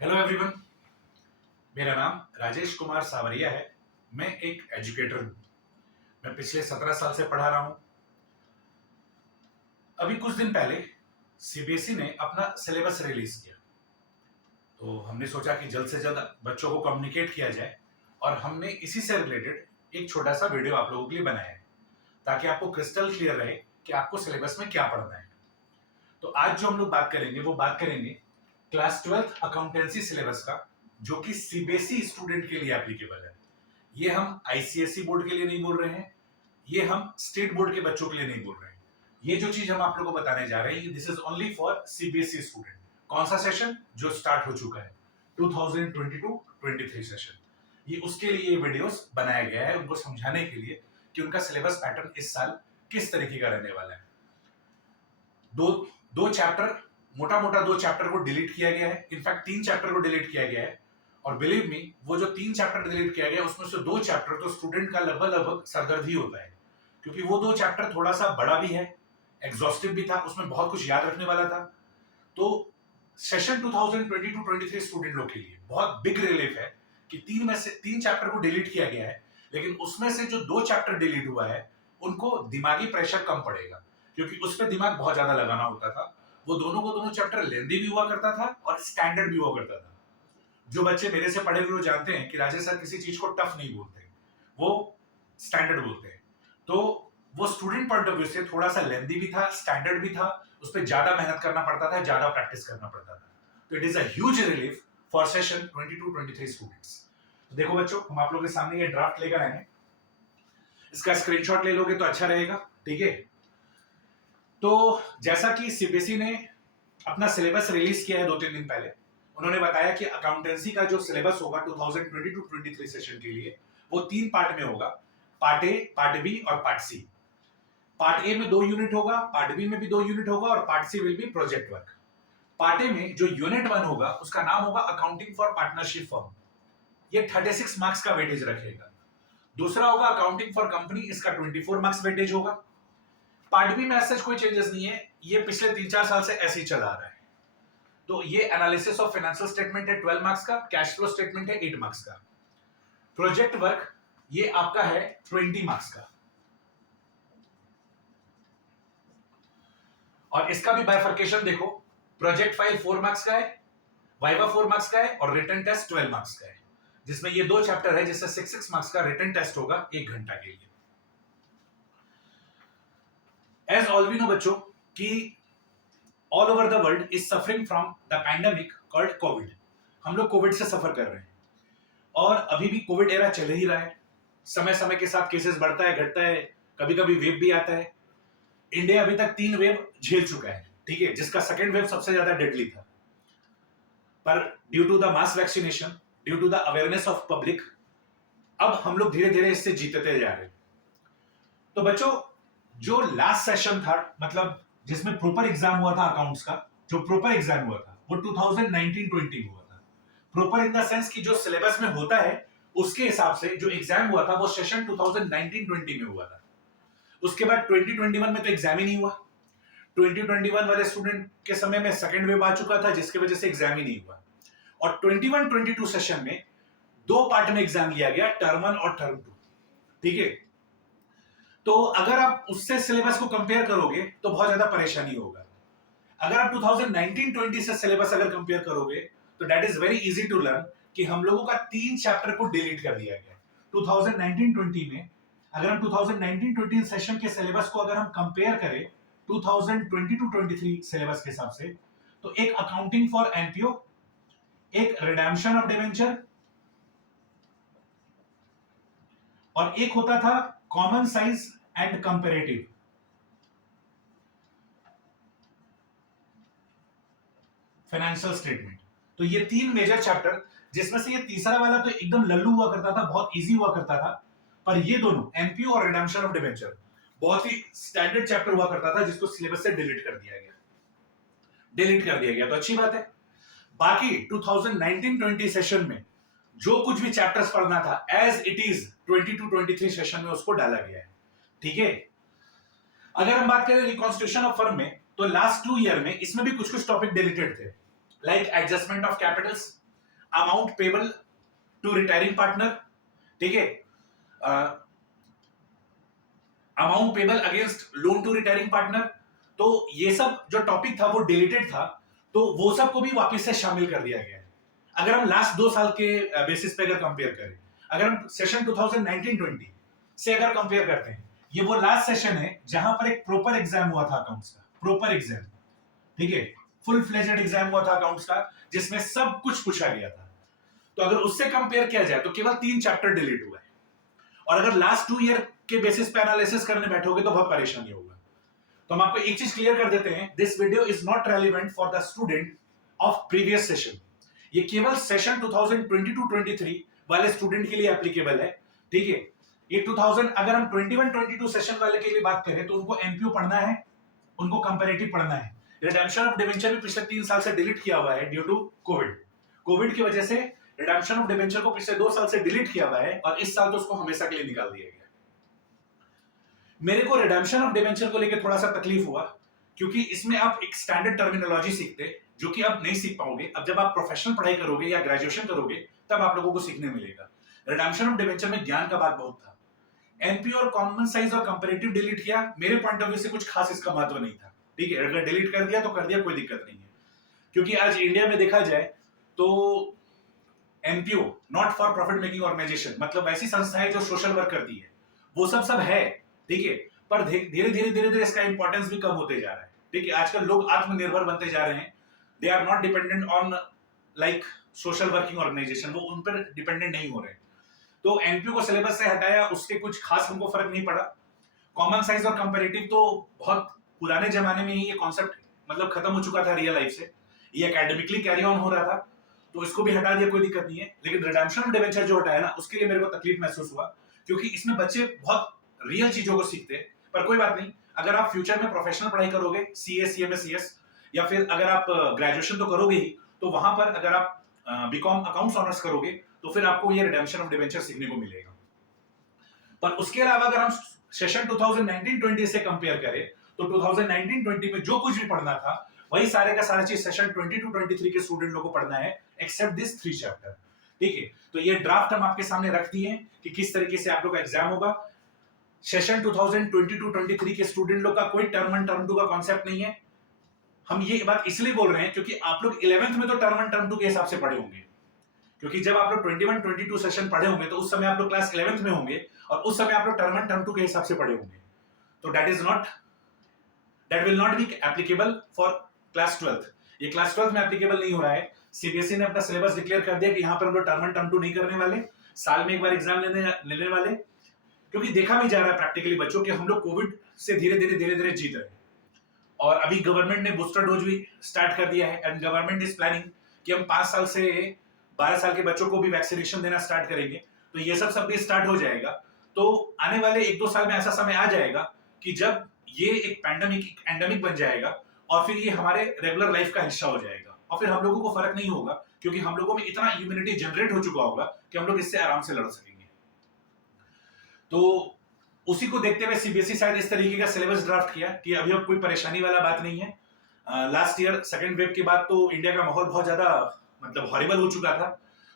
Hello everyone. मेरा नाम राजेश कुमार सावरिया है। मैं एक एजुकेटर हूँ। मैं पिछले 17 साल से पढ़ा रहा हूँ। अभी कुछ दिन पहले सीबीएसई ने अपना सिलेबस रिलीज किया, तो हमने सोचा कि जल्द से जल्द बच्चों को कम्युनिकेट किया जाए, और हमने इसी से रिलेटेड एक छोटा सा वीडियो आप लोगों के लिए बनाया है, ताकि आपको क्रिस्टल क्लियर रहे कि आपको सिलेबस में क्या पढ़ना है। तो आज जो हम लोग बात करेंगे वो बात करेंगे क्लास 12th अकाउंटेंसी सिलेबस का, जो कि सीबीएसई स्टूडेंट के लिए एप्लीकेबल है। ये हम आईसीएसई बोर्ड के लिए नहीं बोल रहे हैं, ये हम स्टेट बोर्ड के बच्चों के लिए नहीं बोल रहे हैं। ये जो चीज हम आप लोगों को बताने जा रहे हैं, this is only for CBSE student. कौन सा सेशन जो स्टार्ट हो चुका है, 2022-23 सेशन। ये उसके लिए ये वीडियोस बनाया गया है, उनको समझाने के लिए कि उनका सिलेबस पैटर्न इस साल किस तरीके का रहने वाला है। दो दो चैप्टर, मोटा मोटा दो चैप्टर को डिलीट किया गया है। इनफैक्ट 3 चैप्टर को डिलीट किया गया है, और बिलीव मी, वो जो 3 चैप्टर डिलीट किया गया उसमें से 2 चैप्टर तो स्टूडेंट का लगभग सरदर्द ही होता है, क्योंकि वो 2 चैप्टर थोड़ा सा बड़ा भी है, एग्जॉस्टिव भी था, उसमें बहुत कुछ याद रखने वाला था। तो सेशन 2022-23 स्टूडेंट लोग के लिए बहुत बिग रिलीफ है कि 3 चैप्टर को डिलीट किया गया है, लेकिन उसमें से जो 2 चैप्टर डिलीट हुआ है उनको दिमागी प्रेशर कम पड़ेगा, क्योंकि उस पर दिमाग बहुत ज्यादा लगाना होता था। वो दोनों चैप्टर लेंदी भी हुआ करता था और स्टैंडर्ड भी हुआ करता था। जो बच्चे मेरे से पढ़े हुए वो जानते हैं कि राजेश सर किसी चीज को टफ नहीं बोलते, वो स्टैंडर्ड बोलते हैं। तो वो स्टूडेंट पॉइंट ऑफ व्यू से थोड़ा सा लेंदी भी था, स्टैंडर्ड भी था, उस पर ज्यादा मेहनत करना पड़ता था, ज्यादा प्रैक्टिस करना पड़ता था। तो it is a huge relief for session 22-23 students. तो देखो बच्चों, हम आप लोगों के सामने ये ड्राफ्ट लेकर आए हैं, इसका स्क्रीनशॉट ले लोगे तो अच्छा रहेगा, ठीक है। तो जैसा कि सीबीएसई ने अपना सिलेबस रिलीज किया है 2-3 दिन पहले, उन्होंने बताया कि अकाउंटेंसी का जो सिलेबस होगा 2022-23 सेशन के लिए वो 3 पार्ट में होगा, पार्ट ए, पार्ट बी और पार्ट सी। पार्ट ए में 2 यूनिट होगा, पार्ट बी में भी 2 यूनिट होगा, और part C will be project work. Part A में जो यूनिट 1 होगा उसका नाम होगा अकाउंटिंग फॉर पार्टनरशिप फर्म, ये 36 मार्क्स का वेटेज रखेगा। दूसरा होगा अकाउंटिंग फॉर कंपनी, इसका 24 मार्क्स वेटेज होगा। पार्ट बी में ऐसा कोई चेंजेस नहीं है, ये पिछले 3-4 साल से ऐसे ही चला आ रहा है। तो ये एनालिसिस ऑफ फाइनेंशियल स्टेटमेंट है 12 मार्क्स का, कैश फ्लो स्टेटमेंट है 8 मार्क्स का। प्रोजेक्ट वर्क ये आपका है 20 मार्क्स का, और इसका भी बाइफर्केशन देखो, प्रोजेक्ट फाइल 4 मार्क्स का है, वाइवा 4 मार्क्स का है, और रिटन टेस्ट 12 मार्क्स का है, जिसमें ये 2 चैप्टर है जिससे 6 मार्क्स का रिटन टेस्ट होगा 1 घंटा के लिए। एज ऑल वी नो बच्चों कि all over the world is suffering from the pandemic called Covid. हम लोग कोविड से सफर कर रहे हैं, और अभी भी कोविड एरा चल ही रहा है। समय समय के साथ केसेस बढ़ता है, घटता है, कभी कभी वेव भी आता है। इंडिया अभी तक 3 वेव झेल चुका है, ठीक है, जिसका सेकेंड वेव सबसे ज्यादा डेडली था। पर due to the mass vaccination, due to the awareness of public, अब हम लोग धीरे धीरे इससे जीतते जा रहे हैं। तो बच्चों, जो लास्ट सेशन था, मतलब जिसमें प्रॉपर एग्जाम हुआ था अकाउंट्स का, जो प्रॉपर एग्जाम हुआ था वो 2019-20 में हुआ था। प्रॉपर इन द सेंस कि जो सिलेबस में होता है उसके हिसाब से जो एग्जाम हुआ था वो सेशन 2019-20 में हुआ था। उसके बाद 2021 में तो एग्जाम ही नहीं हुआ। 2021 वाले स्टूडेंट के समय में सेकेंड वेव आ चुका था, जिसकी वजह से एग्जाम ही नहीं हुआ। और 21-22 सेशन में 2 पार्ट में एग्जाम लिया गया, टर्म 1 और टर्म 2, ठीक है। तो अगर आप उससे सिलेबस को कंपेयर करोगे तो बहुत ज्यादा परेशानी होगा। अगर आप 2019-20 से सिलेबस अगर कंपेयर करोगे तो that is very easy to learn कि हम लोगों का 3 चैप्टर को डिलीट कर दिया गया 2019-20 में। अगर हम 2019-20 सेशन के सिलेबस को अगर हम कंपेयर करें 2022-23 सिलेबस के हिसाब से, तो एक अकाउंटिंग फॉर एनपीओ, एक रिडेम्पशन ऑफ डिवेंचर, और एक होता था common size and comparative. Financial statement. तो ये 3 मेजर चैप्टर, जिसमें से ये तीसरा वाला तो एकदम लल्लू हुआ करता था, बहुत इजी हुआ करता था, पर ये दोनों एनपीओ और रिडेम्पशन ऑफ डिवेंचर बहुत ही स्टैंडर्ड चैप्टर हुआ करता था, जिसको सिलेबस से डिलीट कर दिया गया। तो अच्छी बात है। बाकी 2019-20 सेशन में जो कुछ भी चैप्टर्स पढ़ना था एज इट इज 22-23 सेशन में उसको डाला गया है, ठीक है। अगर हम बात करें रिकॉन्स्टिट्यूशन ऑफ फर्म में, तो लास्ट 2 ईयर में इसमें भी कुछ टॉपिक डिलीटेड थे, like adjustment of capitals, amount payable to retiring partner, ठीक है, amount payable against loan to retiring partner. तो ये सब जो टॉपिक था वो डिलीटेड था, तो वो सब को भी वापस से शामिल कर दिया गया है। अगर हम लास्ट 2 साल के बेसिस पे अगर कंपेयर करें, अगर हम सेशन 2019-20 से अगर कंपेयर करते हैं, ये वो लास्ट सेशन है जहां पर एक प्रॉपर एग्जाम हुआ था अकाउंट्स का, प्रॉपर एग्जाम, ठीक है, फुल फ्लेजेड एग्जाम हुआ था अकाउंट्स का, जिसमें सब कुछ पूछा गया था। तो अगर उससे कंपेयर किया जाए तो केवल 3 चैप्टर डिलीट हुआ है, और अगर लास्ट 2 ईयर के बेसिस पे एनालिसिस करने बैठोगे तो बहुत परेशानी होगा। तो हम आपको एक चीज क्लियर कर देते हैं, this video is not relevant for the student of previous session. ये केवल सेशन 2022-23 वाले स्टूडेंट के लिए एप्लीकेबल है, ठीक है। ये 2000 अगर हम 21-22 सेशन वाले के लिए बात करें तो उनको एनपीओ पढ़ना है, उनको कंपैरेटिव पढ़ना है। रिडेम्पशन ऑफ डिबेंचर भी पिछले 3 साल से डिलीट किया हुआ है ड्यू टू कोविड की वजह से। रिडेम्पशन ऑफ डिबेंचर को पिछले 2 साल से डिलीट किया हुआ है, और इस साल तो उसको हमेशा के लिए निकाल दिया गया। मेरे को रिडेम्पशन ऑफ डिबेंचर को लेकर थोड़ा सा तकलीफ हुआ, क्योंकि इसमें आप एक स्टैंडर्ड टर्मिनोलॉजी सीखते जो कि आप नहीं सीख पाओगे। अब जब आप प्रोफेशनल पढ़ाई करोगे या ग्रेजुएशन करोगे तब आप लोगों को सीखने मिलेगा। रिडेम्पशन ऑफ डिबेंचर में ज्ञान का बात बहुत था। एनपीओ और कॉमन साइज और कंपैरेटिव डिलीट किया, मेरे पॉइंट ऑफ व्यू से कुछ खास इसका महत्व नहीं था, ठीक है। अगर डिलीट कर दिया तो कर दिया, कोई दिक्कत नहीं है। क्योंकि आज इंडिया में देखा जाए तो NPO, not for profit making organisation, मतलब ऐसी संस्थाएं जो सोशल वर्क करती है, वो सब है, ठीक है। पर धीरे धीरे इसका इंपॉर्टेंस भी कम होते जा रहा है, ठीक है। आजकल लोग आत्मनिर्भर बनते जा रहे हैं, they are not dependent on like social working organisation, वो उन पर डिपेंडेंट नहीं हो रहे। तो एनपीओ को सिलेबस से हटाया, उसके कुछ खास हमको फर्क नहीं पड़ा। कॉमन साइज और कंपैरेटिव तो बहुत पुराने जमाने में ही ये कॉन्सेप्ट मतलब खत्म हो चुका था रियल लाइफ से, ये एकेडमिकली कैरी ऑन हो रहा था, तो इसको भी हटा दिया, कोई दिक्कत नहीं है। लेकिन रिडेम्पशन ऑफ डिबेंचर जो हटाया ना, उसके लिए मेरे को तकलीफ महसूस हुआ, क्योंकि इसमें बच्चे बहुत रियल चीजों को सीखते हैं। पर कोई बात नहीं, अगर आप फ्यूचर में प्रोफेशनल पढ़ाई करोगे, सीए, सीएमए, सीएस, या फिर अगर आप ग्रेजुएशन तो करोगे ही, तो वहां पर अगर आप बीकॉम अकाउंट्स ऑनर्स करोगे तो फिर आपको ये रिडेम्पशन ऑफ डिबेंचर सीखने को मिलेगा। पर उसके अलावा अगर हम सेशन 2019-20 से कंपेयर करें तो 2019-20 में जो कुछ भी पढ़ना था वही सारे का सारा चीज सेशन 22-23 के स्टूडेंट लोगों को पढ़ना है, एक्सेप्ट दिस 3 चैप्टर, ठीक है। तो ये ड्राफ्ट हम आपके सामने रख दिए हैं कि किस तरीके से आप लोग का एग्जाम होगा। सेशन 2022-23 के स्टूडेंट लोग का कोई टर्म 1 टर्म 2 का कॉन्सेप्ट नहीं है। हम ये बात इसलिए बोल रहे हैं क्योंकि आप लोग 11th में तो टर्म 1 टर्म 2 के हिसाब से पढ़े होंगे, क्योंकि जब आप लोग 21-22 सेशन पढ़े होंगे तो उस समय आप लोग क्लास 11th में होंगे, और उस समय आप लोग टर्म 1 टर्म 2 के हिसाब से पढ़े होंगे। तो that will not be applicable for class 12th। ये क्लास 12th में एप्लीकेबल नहीं हो रहा है। सीबीएसई ने अपना सिलेबस डिक्लेयर कर दिया कि यहाँ पर हम लोग टर्म 1 टर्म 2 नहीं करने वाले, साल में एक बार एग्जाम लेने वाले, क्योंकि देखा भी जा रहा है प्रैक्टिकली बच्चों कि हम लोग कोविड से धीरे धीरे जीत रहे हैं। और अभी गवर्नमेंट ने बूस्टर डोज भी स्टार्ट कर दिया है, एंड गवर्नमेंट इज प्लानिंग कि हम 5 साल से 12 साल के बच्चों को भी वैक्सीनेशन देना स्टार्ट करेंगे। तो ये सब भी स्टार्ट हो जाएगा। तो आने वाले 1-2 साल में ऐसा समय आ जाएगा कि जब ये एक एंडेमिक बन जाएगा, और फिर ये हमारे रेगुलर लाइफ का हिस्सा हो जाएगा, और फिर हम लोगों को फर्क नहीं होगा, क्योंकि हम लोगों में इतना इम्यूनिटी जनरेट हो चुका होगा कि हम लोग इससे आराम से लड़ सकेंगे। तो उसी को देखते हुए सीबीएसई शायद इस तरीके का सिलेबस ड्राफ्ट किया कि अभी अब कोई परेशानी वाला बात नहीं है। लास्ट ईयर सेकेंड वेव के बाद तो इंडिया का माहौल बहुत ज्यादा मतलब हॉरिबल हो चुका था,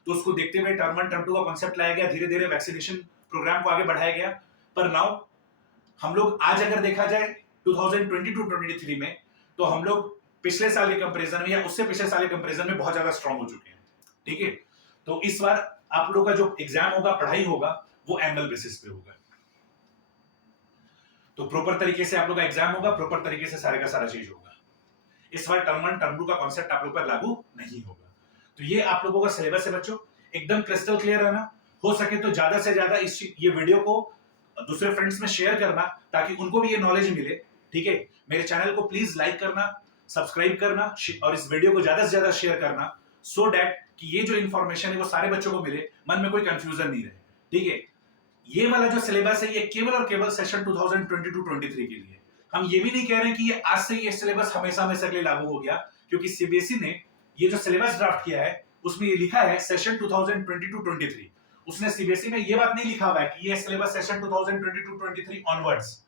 तो उसको देखते हुए टर्म 1 टर्म 2 का कॉन्सेप्ट लाया गया, धीरे धीरे वैक्सीनेशन प्रोग्राम को आगे बढ़ाया गया। पर नाउ हम लोग आज अगर देखा जाए 2022-23 में, तो हम लोग पिछले साल के कंपैरिजन में या उससे पिछले साल के कंपैरिजन में बहुत ज्यादा स्ट्रांग हो चुके हैं, ठीक है। तो इस बार आप लोग का जो एग्जाम होगा, पढ़ाई होगा, वो एनुअल बेसिस पे होगा। तो प्रॉपर तरीके से आप लोग का एग्जाम होगा, प्रॉपर तरीके से सारे का सारा चीज होगा। इस बार टर्म 1 टर्म 2 का कॉन्सेप्ट आप लोग पर लागू नहीं होगा। तो ये आप लोगों का सिलेबस है बच्चों, एकदम क्रिस्टल क्लियर रहना। हो सके तो ज्यादा से ज्यादा ये वीडियो को दूसरे फ्रेंड्स में शेयर करना, ताकि उनको भी ये नॉलेज मिले, ठीक है। मेरे चैनल को प्लीज लाइक करना, सब्सक्राइब करना, और इस वीडियो को ज्यादा से ज्यादा शेयर करना, सो दैट कि ये जो इंफॉर्मेशन है वो सारे बच्चों को मिले, मन में कोई कंफ्यूजन नहीं रहे, ठीक है। ये वाला जो सिलेबस है ये केवल और केवल सेशन 2022-23 के लिए। हम ये भी नहीं कह रहे कि ये आज से ये सिलेबस हमेशा हमेशा के लिए लागू हो गया, क्योंकि सीबीएसई ने ये जो सिलेबस ड्राफ्ट किया है उसमें ये लिखा है सेशन 2022-23। उसने सीबीएसई में ये बात नहीं लिखा हुआ है कि ये सिलेबस सेशन 2022-23 ऑनवर्ड्स।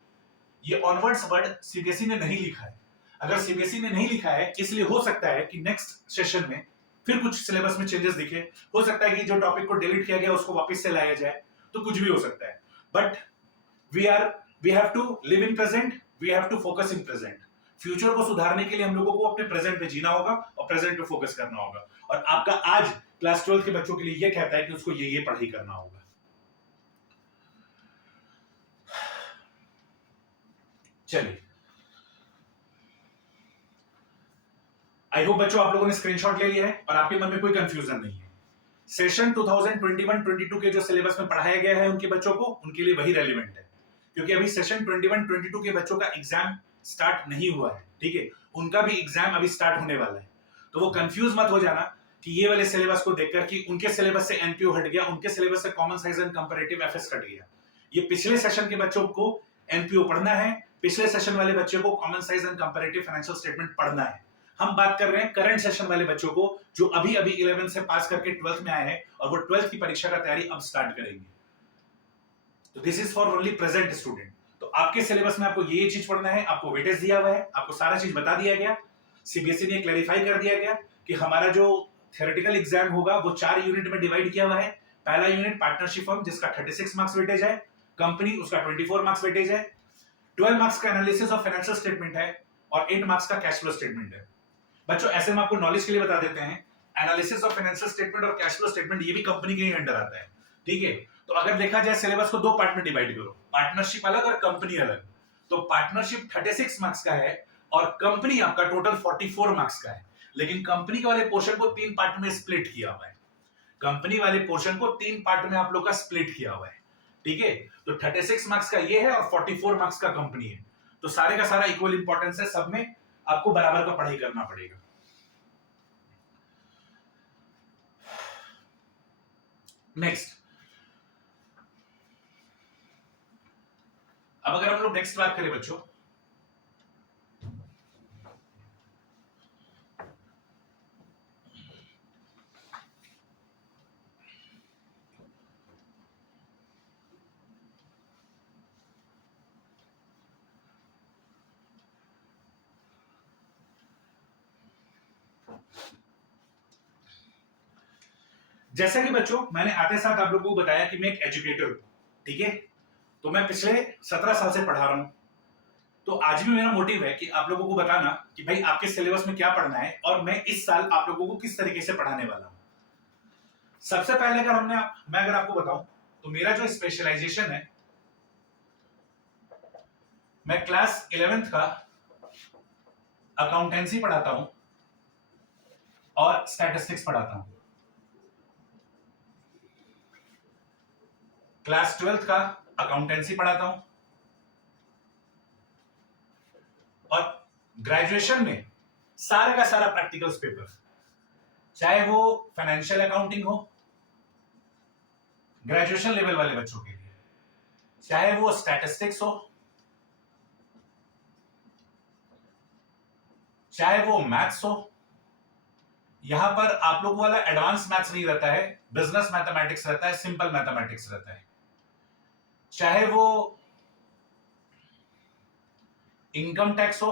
ये ऑनवर्ड्स वर्ड सीबीएसई ने नहीं लिखा है। अगर सीबीएसई ने नहीं लिखा है, इसलिए हो सकता है कि नेक्स्ट सेशन में फिर कुछ सिलेबस में चेंजेस दिखे, हो सकता है कि जो टॉपिक को डिलीट किया गया उसको वापस से लाया जाए, तो कुछ भी हो सकता है। But we have to live in present, we have to focus in present. Future को सुधारने के लिए हम लोगों को अपने प्रेजेंट पे जीना होगा और प्रेजेंट पे फोकस करना होगा। और आपका आज क्लास 12 के बच्चों के लिए यह कहता है कि उसको ये पढ़ाई करना होगा। चलिए, आई होप बच्चों आप लोगों ने स्क्रीनशॉट ले लिया है और आपके मन में कोई कंफ्यूजन नहीं है। सेशन 2021-22 के जो सिलेबस में पढ़ाया गया है उनके बच्चों को, उनके लिए वही रेलिवेंट है, क्योंकि अभी सेशन 21-22 के बच्चों का एग्जाम स्टार्ट नहीं हुआ है, ठीक है, उनका भी एग्जाम अभी स्टार्ट होने वाला है। तो वो कंफ्यूज मत हो जाना कि ये वाले सिलेबस को देखकर कि उनके सिलेबस से एनपीओ हट गया, उनके सिलेबस से common science and comparative FS हट गया। ये पिछले सेशन के बच्चों को एनपीओ पढ़ना है, पिछले सेशन वाले बच्चों को common science and comparative financial statement पढ़ना है। हम बात कर रहे हैं करंट सेशन वाले बच्चों को जो अभी 11 से पास करके 12th में आए हैं और वो 12th की परीक्षा का तैयारी अब स्टार्ट करेंगे। तो this is for only present student. तो आपके सिलेबस में आपको ये चीज पढ़ना है, आपको वेटेज दिया हुआ है, आपको सारा चीज बता दिया गया, सीबीएसई ने क्लैरिफाई कर दिया गया कि हमारा जो थ्योरेटिकल एग्जाम होगा वो 4 यूनिट में डिवाइड किया हुआ है। पहला यूनिट पार्टनरशिप फर्म जिसका 36 मार्क्स वेटेज है, कंपनी उसका 24 मार्क्स वेटेज है, 12 मार्क्स का एनालिसिस ऑफ फाइनेंशियल स्टेटमेंट है और 8 मार्क्स का कैश फ्लो स्टेटमेंट है। बच्चों ऐसे हम आपको नॉलेज के लिए बता देते हैं, एनालिसिस ऑफ फाइनेंशियल स्टेटमेंट और कैश फ्लो स्टेटमेंट ये भी कंपनी के ही अंडर आता है, ठीक है। तो अगर देखा जाए सिलेबस को 2 पार्ट में डिवाइड करो, पार्टनरशिप अलग और कंपनी अलग। तो पार्टनरशिप 36 मार्क्स का है और कंपनी आपका टोटल 44 मार्क्स का है, लेकिन कंपनी वाले पोर्शन को 3 पार्ट में स्प्लिट किया हुआ है। कंपनी वाले पोर्शन को 3 पार्ट में आप लोग का स्प्लिट किया हुआ है, ठीक है। तो 36 मार्क्स का ये है और 44 मार्क्स का कंपनी है। तो सारे का सारा इक्वल इंपॉर्टेंस है, सब में आपको बराबर का पढ़ाई करना पड़ेगा। नेक्स्ट, अब अगर हम लोग नेक्स्ट बात करें बच्चों, जैसा कि बच्चों मैंने आते साथ आप लोगों को बताया कि मैं एक एजुकेटर हूं, ठीक है। तो मैं पिछले 17 साल से पढ़ा रहा हूं। तो आज भी मेरा मोटिव है कि आप लोगों को बताना कि भाई आपके सिलेबस में क्या पढ़ना है और मैं इस साल आप लोगों को किस तरीके से पढ़ाने वाला हूं। सबसे पहले मैं अगर आपको बताऊं तो मेरा जो स्पेशलाइजेशन है, मैं क्लास 11th का अकाउंटेंसी पढ़ाता हूं और स्टैटिस्टिक्स पढ़ाता हूं। क्लास 12th का अकाउंटेंसी पढ़ाता हूं और ग्रेजुएशन में सारे का सारा प्रैक्टिकल्स पेपर, चाहे वो फाइनेंशियल अकाउंटिंग हो ग्रेजुएशन लेवल वाले बच्चों के लिए, चाहे वो स्टैटिस्टिक्स हो, चाहे वो मैथ्स हो। यहां पर आप लोगों वाला एडवांस मैथ्स नहीं रहता है, बिजनेस मैथमेटिक्स रहता है, सिंपल मैथमेटिक्स रहता है। चाहे वो इनकम टैक्स हो,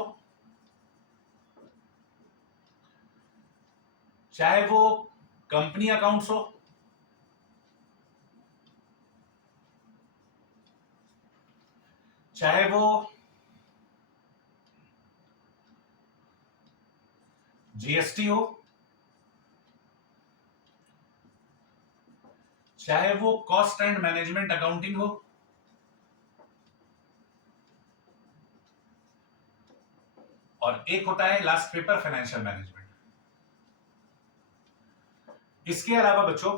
चाहे वो कंपनी अकाउंट्स हो, चाहे वो जीएसटी हो, चाहे वो कॉस्ट एंड मैनेजमेंट अकाउंटिंग हो, और एक होता है लास्ट पेपर फाइनेंशियल मैनेजमेंट। इसके अलावा बच्चों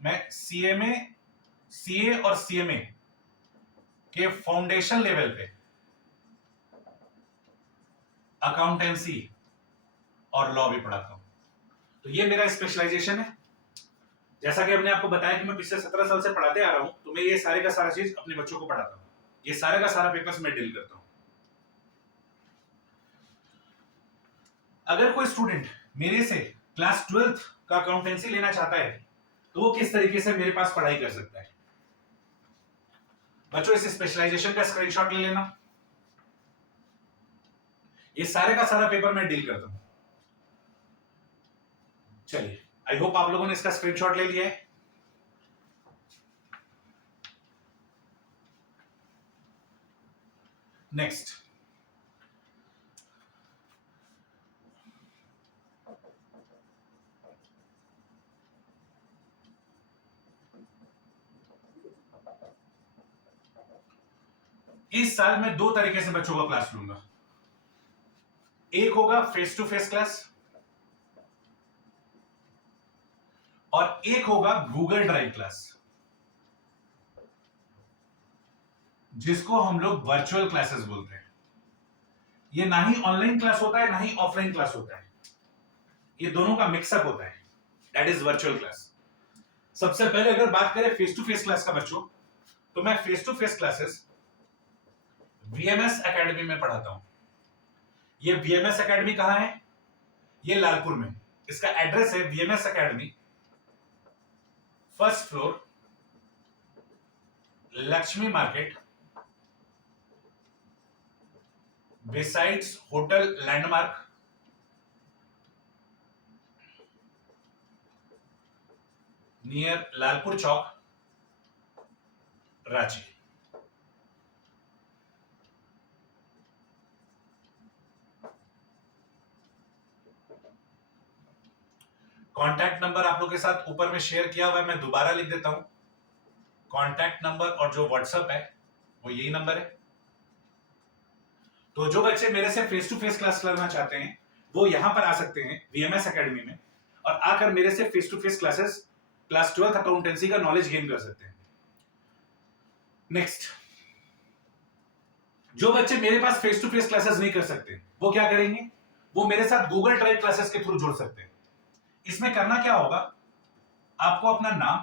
मैं सीए और सीएमए के फाउंडेशन लेवल पे अकाउंटेंसी और लॉ भी पढ़ाता हूं। तो ये मेरा स्पेशलाइजेशन है। जैसा कि हमने आपको बताया कि मैं पिछले 17 साल से पढ़ाते आ रहा हूं, तो मैं ये सारे का सारा चीज अपने बच्चों को पढ़ाता हूं। ये सारे का सारा पेपर्स मैं डील करता हूं। अगर कोई स्टूडेंट मेरे से क्लास 12th का अकाउंटेंसी लेना चाहता है तो वो किस तरीके से मेरे पास पढ़ाई कर सकता है? बच्चों इस स्पेशलाइजेशन का स्क्रीनशॉट ले लेना। ये सारे का सारा पेपर मैं डील करता हूं। चलिए आई होप आप लोगों ने इसका स्क्रीनशॉट ले लिया है। नेक्स्ट, इस साल मैं 2 तरीके से बच्चों का क्लास लूंगा। एक होगा फेस टू फेस क्लास और एक होगा गूगल ड्राइव क्लास, जिसको हम लोग वर्चुअल क्लासेस बोलते हैं। ये ना ही ऑनलाइन क्लास होता है ना ही ऑफलाइन क्लास होता है, ये दोनों का मिक्सअप होता है, दैट इज वर्चुअल क्लास। सबसे पहले अगर बात करें फेस टू फेस क्लास का बच्चों, तो मैं face to face classes VMS academy में पढ़ाता हूं। ये वीएमएस एकेडमी कहां है? ये लालपुर में। इसका एड्रेस है VMS Academy, first floor, Lakshmi market, besides hotel landmark, near Lalpur Chowk, Ranchi. Contact number आप लोग के साथ ऊपर में शेयर किया हुआ है, मैं दोबारा लिख देता हूं। कॉन्टैक्ट नंबर और जो व्हाट्सएप है वो यही नंबर है। तो जो बच्चे मेरे से फेस टू फेस क्लास करना चाहते हैं वो यहां पर आ सकते हैं वीएमएस एकेडमी में, और आकर मेरे से face to face classes class 12th accountancy का नॉलेज गेन कर सकते हैं। नेक्स्ट, जो बच्चे मेरे पास फेस टू फेस क्लासेस नहीं कर सकते वो क्या करेंगे? वो मेरे साथ गूगल ड्राइव क्लासेस के थ्रू जुड़ सकते हैं। इसमें करना क्या होगा? आपको अपना नाम,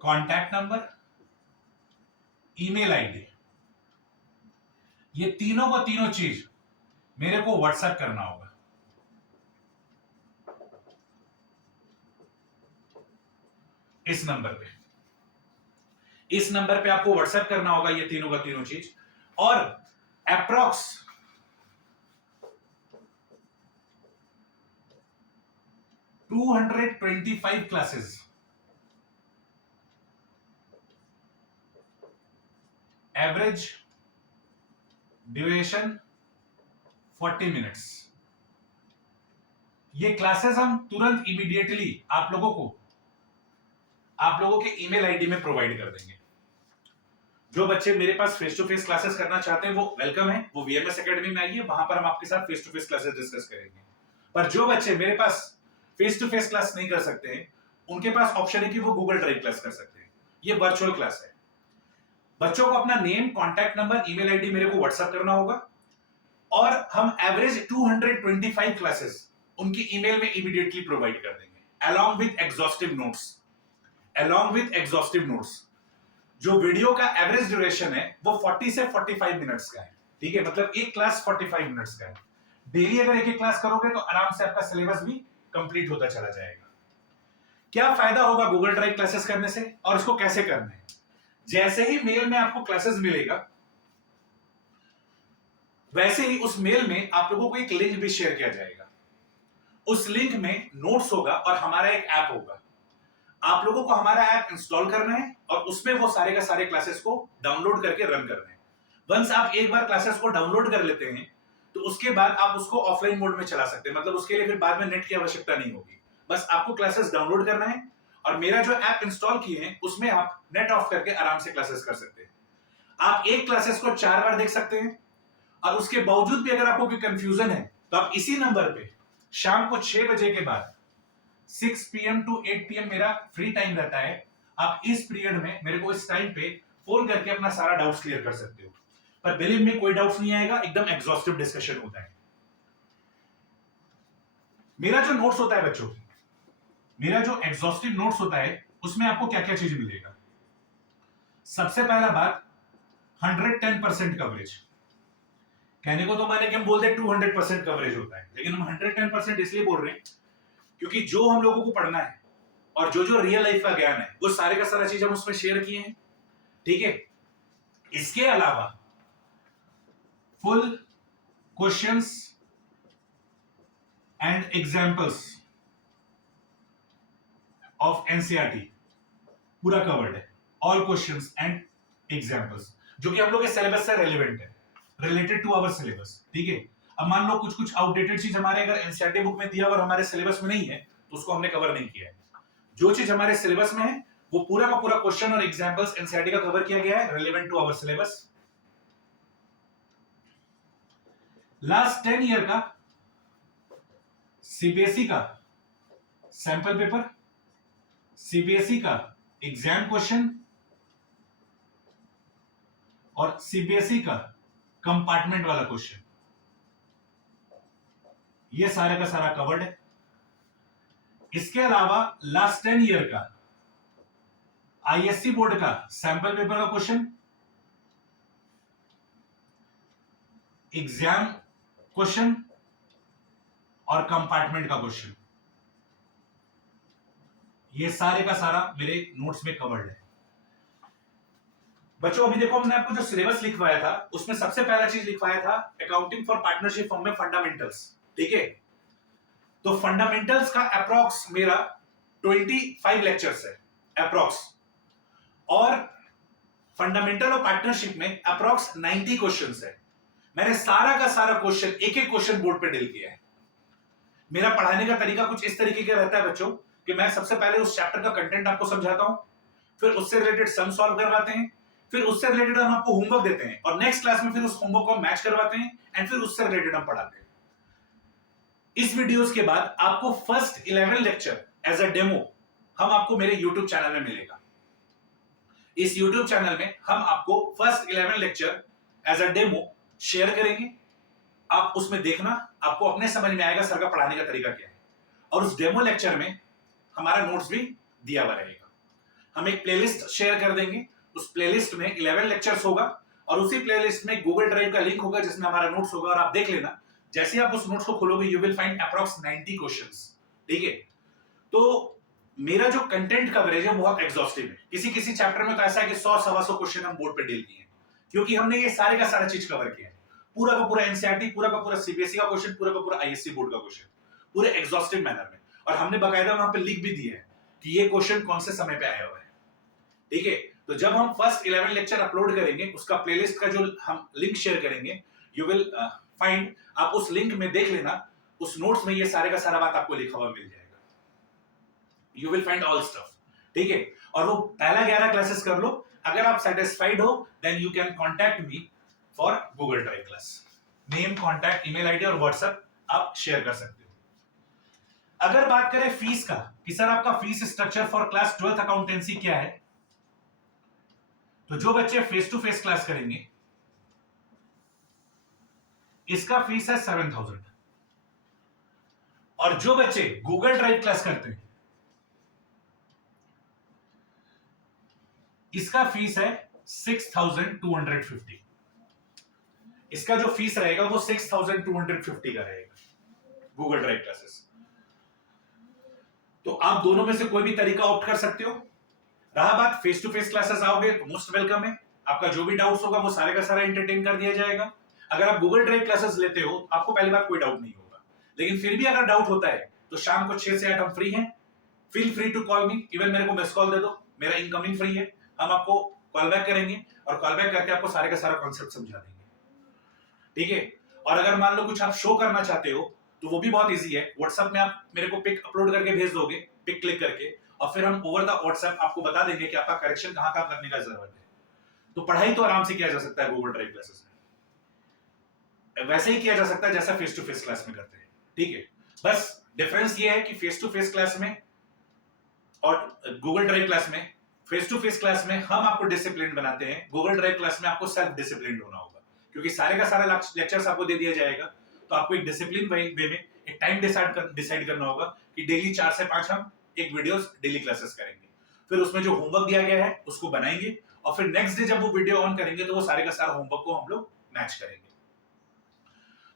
कॉन्टैक्ट नंबर, ईमेल आईडी, ये तीनों को तीनों चीज मेरे को व्हाट्सएप करना होगा। इस नंबर पे आपको व्हाट्सएप करना होगा ये तीनों का तीनों चीज, और approx 225 classes, average duration 40 minutes. ये क्लासेस हम तुरंत इमीडिएटली आप लोगों के ईमेल आईडी में प्रोवाइड कर देंगे। जो बच्चे मेरे पास फेस टू फेस क्लासेस करना चाहते हैं वो वेलकम है, वो वीएमएस एकेडमी में आइए, वहां पर हम आपके साथ face to face classes discuss करेंगे। पर जो बच्चे मेरे पास फेस टू फेस क्लास नहीं कर सकते हैं, उनके पास ऑप्शन है कि वो गूगल ड्राइव क्लास कर सकते हैं। ये वर्चुअल क्लास है। बच्चों को अपना name, contact number, email ID मेरे को व्हाट्सएप करना होगा, और हम एवरेज 225 क्लासेस उनकी ईमेल में इमीडिएटली प्रोवाइड कर देंगे, along with exhaustive notes। जो वीडियो का एवरेज ड्यूरेशन है वो 40 से 45 मिनट्स का है, ठीक है? मतलब एक क्लास 45 मिनट्स का है। डेली अगर एक क्लास करोगे तो आराम से आपका सिलेबस भी कंप्लीट होता चला जाएगा। क्या फायदा होगा गूगल ड्राइव क्लासेस करने से, और इसको कैसे करना है? जैसे ही मेल में आपको क्लासेस मिलेगा, वैसे ही उस मेल में आप लोगों को एक लिंक भी शेयर किया जाएगा। उस लिंक में नोट्स होगा और हमारा एक ऐप होगा। आप लोगों को हमारा ऐप इंस्टॉल करना है और उसमें वो सारे का सारे क्लासेस को डाउनलोड करके रन करना है। वंस आप एक बार क्लासेस को डाउनलोड कर लेते हैं तो उसके बाद आप उसको ऑफलाइन मोड में चला सकते हैं। मतलब उसके लिए फिर बाद में नेट की आवश्यकता नहीं होगी, बस आपको क्लासेस डाउनलोड करना है और मेरा जो ऐप इंस्टॉल किए हैं उसमें आप नेट ऑफ करके आराम से क्लासेस कर सकते हैं। आप एक क्लासेस को 4 बार देख सकते हैं, और उसके बावजूद भी अगर आपको कोई कंफ्यूजन है तो आप इसी नंबर पे शाम को 6 बजे के बाद 6 PM to 8 PM मेरा फ्री टाइम रहता है। आप इस पीरियड में मेरे को इस टाइम पे फोन करके अपना सारा डाउट्स क्लियर कर सकते हो। पर बिलीव में कोई डाउट्स नहीं आएगा, एकदम एग्जॉस्टिव डिस्कशन होता है। मेरा जो नोट्स होता है बच्चों, मेरा जो एग्जॉस्टिव नोट्स होता है उसमें आपको क्या क्या चीज मिलेगा? सबसे पहला बात, 110% कवरेज। कहने को तो मैंने क्या बोल दे 200% कवरेज होता है, लेकिन हम 110% इसलिए बोल रहे हैं क्योंकि जो हम लोगों को पढ़ना है और जो जो रियल लाइफ का ज्ञान है वो सारे का सारा चीज हम उसमें शेयर किए हैं, ठीक है? इसके अलावा full questions and examples of NCERT पूरा कवर्ड है, ऑल क्वेश्चंस एंड एग्जांपल्स, जो कि हम लोग के सिलेबस से रेलेवेंट है, रिलेटेड टू आवर सिलेबस। ठीक है, अब मान लो कुछ कुछ आउटडेटेड चीज हमारे अगर एनसीईआरटी बुक में दिया और हमारे सिलेबस में नहीं है तो उसको हमने कवर नहीं किया है। जो चीज हमारे सिलेबस में है वो पूरा का पूरा क्वेश्चन और एग्जांपल्स एनसीईआरटी का कवर किया गया है, relevant to our syllabus. Last 10 year का सीबीएसई का सैंपल पेपर, सीबीएसई का एग्जाम क्वेश्चन और सीबीएसई का कंपार्टमेंट वाला क्वेश्चन, ये सारे का सारा कवर्ड है। इसके अलावा लास्ट 10 ईयर का आईएससी बोर्ड का सैंपल पेपर का क्वेश्चन, एग्जाम क्वेश्चन और कंपार्टमेंट का क्वेश्चन, ये सारे का सारा मेरे नोट्स में कवर्ड है। बच्चों अभी देखो हमने आपको जो सिलेबस लिखवाया था उसमें सबसे पहला चीज लिखवाया था अकाउंटिंग फॉर पार्टनरशिप फॉर्म में फंडामेंटल्स। ठीक है, तो फंडामेंटल्स का अप्रॉक्स मेरा 25 लेक्चर्स है अप्रॉक्स, और फंडामेंटल और पार्टनरशिप में अप्रॉक्स 90 क्वेश्चंस है। मैंने सारा का सारा क्वेश्चन एक एक क्वेश्चन बोर्ड पे डील किया है। मेरा पढ़ाने का तरीका कुछ इस तरीके का रहता है बच्चों कि मैं सबसे पहले उस चैप्टर का कंटेंट आपको समझाता हूं, फिर उससे रिलेटेड सम सॉल्व करवाते हैं, फिर उससे रिलेटेड हम आपको होमवर्क देते हैं और नेक्स्ट क्लास में फिर उस होमवर्क को मैच करवाते हैं एंड फिर उससे रिलेटेड हम पढ़ाते हैं। इस वीडियोस के बाद आपको first 11 lecture as a demo हम आपको मेरे YouTube चैनल में मिलेगा। इस YouTube चैनल में हम आपको first 11 lecture as a demo share करेंगे। आप उसमें देखना, आपको अपने समझ में आएगा सर का पढ़ाने का तरीका क्या है, और उस डेमो लेक्चर में हमारा नोट्स भी दिया हुआ रहेगा। हम एक प्लेलिस्ट शेयर कर देंगे, उस प्लेलिस्ट में 11 लेक्चर्स होगा और उसी प्लेलिस्ट में गूगल ड्राइव का लिंक होगा जिसमें हमारा नोट्स होगा, और आप देख लेना जैसे आप उस नोट्स को खोलोगे you will find approx 90 questions. ठीक है, तो मेरा जो कंटेंट कवरेज है बहुत एग्जॉस्टिव है। किसी किसी चैप्टर में तो ऐसा है कि 100-125 क्वेश्चन हम बोर्ड पे डील किए हैं, क्योंकि हमने ये सारे का सारा चीज कवर किया है। पूरा का पूरा एनसीईआरटी, पूरा का पूरा सीबीएसई का क्वेश्चन, पूरा का पूरा आईएससी बोर्ड का क्वेश्चन, पूरे एग्जॉस्टिव मैनर में, और हमने बकायदा वहां पे लिख भी दिया है कि ये क्वेश्चन कौन से समय पे आया हुआ है। ठीक है, तो जब हम फर्स्ट 11 लेक्चर अपलोड करेंगे उसका प्लेलिस्ट का जो हम लिंक शेयर करेंगे यू विल फाइंड, आप उस लिंक में देख लेना, उस नोट्स में ये सारे का सारा बात आपको लिखा हुआ मिल जाएगा। You will find all stuff. ठीक है, और वो पहला 11 क्लासेस कर लो। अगर आप सेटिस्फाइड हो then you can contact me for Google drive class. Name, contact, email ID और व्हाट्सएप आप शेयर कर सकते हो। अगर बात करें फीस का कि सर आपका fees structure for class 12th accountancy क्या है, तो जो बच्चे फेस टू फेस क्लास करेंगे इसका फीस है 7,000, और जो बच्चे गूगल ड्राइव क्लास करते हैं इसका फीस है 6,250। इसका जो फीस रहेगा वो 6,250 का रहेगा गूगल ड्राइव क्लासेस। तो आप दोनों में से कोई भी तरीका ऑप्ट कर सकते हो। रहा बात फेस टू फेस क्लासेस आओगे तो मोस्ट वेलकम है, आपका जो भी डाउट्स होगा वो सारे का सारा एंटरटेन कर दिया जाएगा। अगर आप गूगल ड्राइव क्लासेस लेते हो आपको पहली बार कोई डाउट नहीं होगा, लेकिन फिर भी अगर डाउट होता है तो शाम को 6 से 8 हम फ्री हैं। Feel free to call me, even मेरे को मिस कॉल दे दो, मेरा इनकमिंग फ्री है, हम आपको कॉल बैक करेंगे और कॉल बैक करके आपको सारे का सारा कॉन्सेप्ट समझा देंगे। ठीक है, और अगर मान लो कुछ आप शो करना चाहते हो तो वो भी बहुत इजी है। व्हाट्सएप में आप मेरे को पिक अपलोड करके भेज दोगे, पिक क्लिक करके, और फिर हम ओवर द व्हाट्सएप आपको बता देंगे कि आपका करेक्शन कहां कहां करने का जरूरत है। तो पढ़ाई तो आराम से किया जा सकता है गूगल ड्राइव क्लासेस में, वैसे ही किया जा सकता है जैसा फेस टू फेस क्लास में करते हैं। ठीक है, बस डिफरेंस ये है कि फेस टू फेस क्लास में और गूगल ड्राइव क्लास में, फेस टू फेस क्लास में हम आपको डिसिप्लिन बनाते हैं, गूगल ड्राइव क्लास में आपको सेल्फ डिसिप्लिन होना होगा, क्योंकि सारे का सारा लेक्चर्स आपको दे दिया जाएगा। तो आपको एक डिसिप्लिन वे में एक टाइम डिसाइड करना होगा कि डेली 4 से 5 हम एक वीडियोस डेली क्लासेस करेंगे, फिर उसमें जो होमवर्क दिया गया है उसको बनाएंगे, और फिर नेक्स्ट डे जब वो वीडियो ऑन करेंगे तो वो सारे का सारा होमवर्क को हम लोग मैच करेंगे।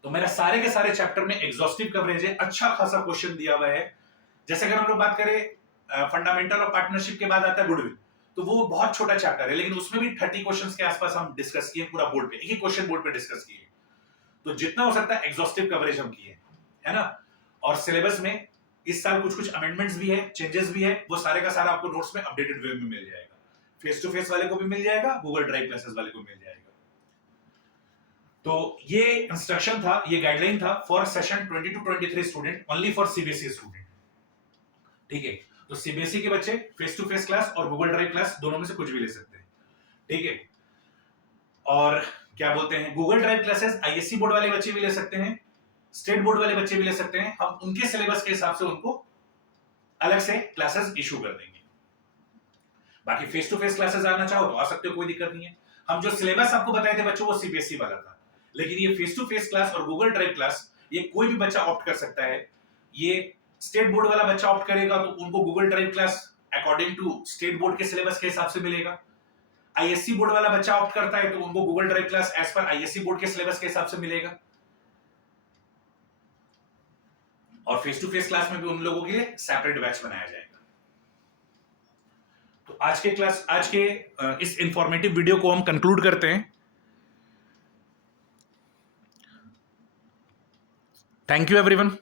तो मेरा सारे के सारे चैप्टर में एग्जॉस्टिव कवरेज है, अच्छा खासा क्वेश्चन दिया हुआ है। जैसे अगर हम लोग बात करें फंडामेंटल और पार्टनरशिप के बाद आता है गुडविल, तो वो बहुत छोटा चैप्टर है, लेकिन उसमें भी 30 क्वेश्चंस के आसपास हम डिस्कस किए पूरा बोर्ड पे, एक ही क्वेश्चन बोर्ड पे डिस्कस किए। तो जितना हो सकता है एग्जॉस्टिव कवरेज हम किए, है ना। और सिलेबस में इस साल कुछ कुछ अमेंडमेंट्स भी है, चेंजेस भी है, वो सारे का सारा आपको नोट्स में अपडेटेड वे में मिल जाएगा। फेस टू फेस वाले को भी मिल जाएगा, गूगल ड्राइव क्लासेस वाले को मिल जाएगा। तो ये इंस्ट्रक्शन था, ये गाइडलाइन था for session 22 to 23 student, only for CBSE student. ठीक है, तो सीबीएसई के बच्चे फेस टू फेस क्लास और गूगल ड्राइव क्लास दोनों में से कुछ भी ले सकते हैं। ठीक है, और क्या बोलते हैं, Google drive classes ISC board वाले बच्चे भी ले सकते हैं, स्टेट बोर्ड वाले बच्चे भी ले सकते हैं। हम उनके सिलेबस के हिसाब से उनको अलग से क्लासेस इशू कर देंगे। बाकी फेस टू फेस क्लासेस आना चाहो तो आ सकते हो, कोई दिक्कत नहीं है। हम जो सिलेबस आपको बताए थे बच्चों वो सीबीएसई वाला था, लेकिन ये फेस टू फेस क्लास और गूगल ड्राइव क्लास ये कोई भी बच्चा ऑप्ट कर सकता है। ये स्टेट बोर्ड वाला बच्चा ऑप्ट करेगा तो उनको Google drive class according to state board के सिलेबस के हिसाब से मिलेगा। आईएससी बोर्ड वाला बच्चा ऑप्ट करता है तो उनको Google drive class as per ISC board के सिलेबस के हिसाब से मिलेगा। और फेस टू फेस क्लास में भी उन लोगों के लिए सेपरेट बैच बनाया जाएगा। तो आज के इस इंफॉर्मेटिव वीडियो को हम कंक्लूड करते हैं। Thank you everyone.